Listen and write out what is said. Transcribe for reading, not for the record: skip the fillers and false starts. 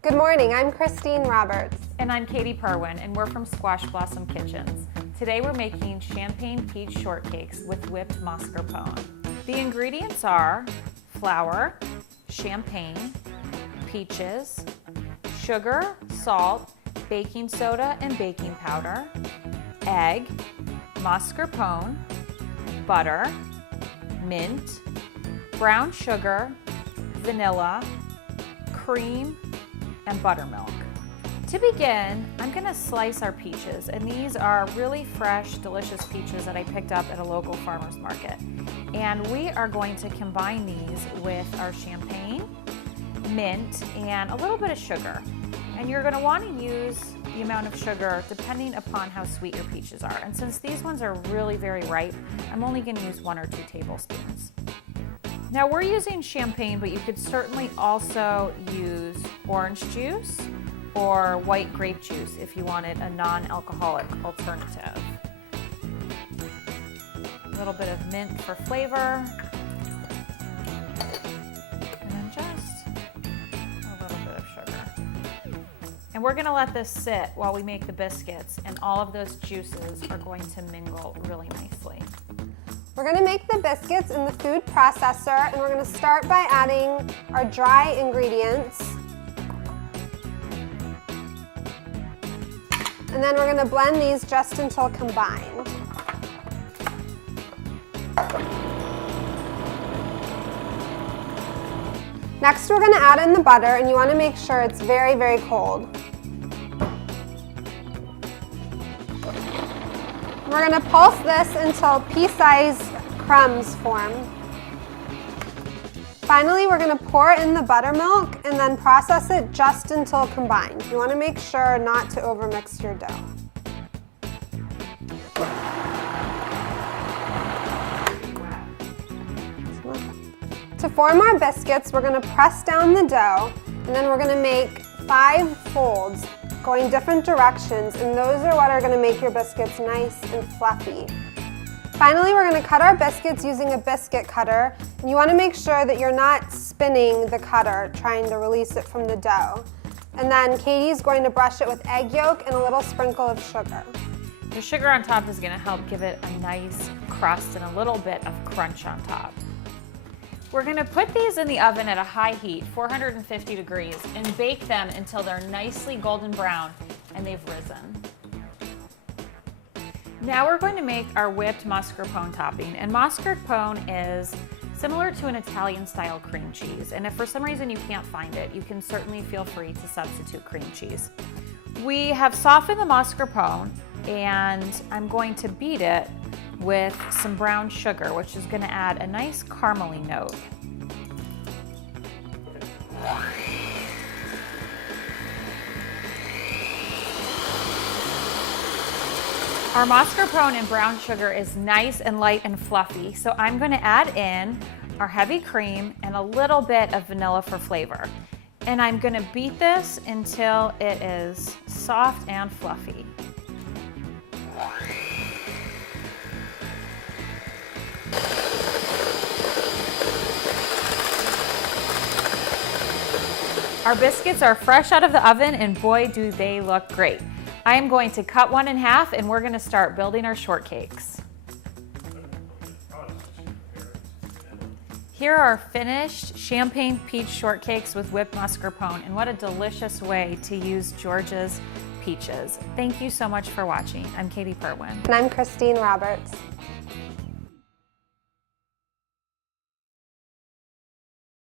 Good morning, I'm Christine Roberts. And I'm Katie Perwin, and we're from Squash Blossom Kitchens. Today we're making champagne peach shortcakes with whipped mascarpone. The ingredients are flour, champagne, peaches, sugar, salt, baking soda and baking powder, egg, mascarpone, butter, mint, brown sugar, vanilla, cream, and buttermilk. To begin, I'm gonna slice our peaches, and these are really fresh, delicious peaches that I picked up at a local farmer's market. And we are going to combine these with our champagne, mint, and a little bit of sugar. And you're gonna wanna use the amount of sugar depending upon how sweet your peaches are. And since these ones are really very ripe, I'm only gonna use 1 or 2 tablespoons. Now we're using champagne, but you could certainly also use orange juice or white grape juice if you wanted a non-alcoholic alternative. A little bit of mint for flavor. And then just a little bit of sugar. And we're gonna let this sit while we make the biscuits, and all of those juices are going to mingle really nicely. We're going to make the biscuits in the food processor, and we're going to start by adding our dry ingredients. And then we're going to blend these just until combined. Next, we're going to add in the butter, and you want to make sure it's very, very cold. We're going to pulse this until pea-sized crumbs form. Finally, we're going to pour in the buttermilk and then process it just until combined. You want to make sure not to overmix your dough. To form our biscuits, we're going to press down the dough, and then we're going to make 5 folds going different directions, and those are what are going to make your biscuits nice and fluffy. Finally, we're going to cut our biscuits using a biscuit cutter, and you want to make sure that you're not spinning the cutter trying to release it from the dough. And then Katie's going to brush it with egg yolk and a little sprinkle of sugar. The sugar on top is going to help give it a nice crust and a little bit of crunch on top. We're going to put these in the oven at a high heat, 450 degrees, and bake them until they're nicely golden brown and they've risen. Now we're going to make our whipped mascarpone topping, and mascarpone is similar to an Italian-style cream cheese, and if for some reason you can't find it, you can certainly feel free to substitute cream cheese. We have softened the mascarpone, and I'm going to beat it with some brown sugar, which is going to add a nice caramely note. Our mascarpone and brown sugar is nice and light and fluffy, so I'm going to add in our heavy cream and a little bit of vanilla for flavor. And I'm going to beat this until it is soft and fluffy. Our biscuits are fresh out of the oven, and boy do they look great. I am going to cut one in half, and we're going to start building our shortcakes. Here are our finished champagne peach shortcakes with whipped mascarpone, and what a delicious way to use Georgia's peaches. Thank you so much for watching. I'm Katie Perwin. And I'm Christine Roberts.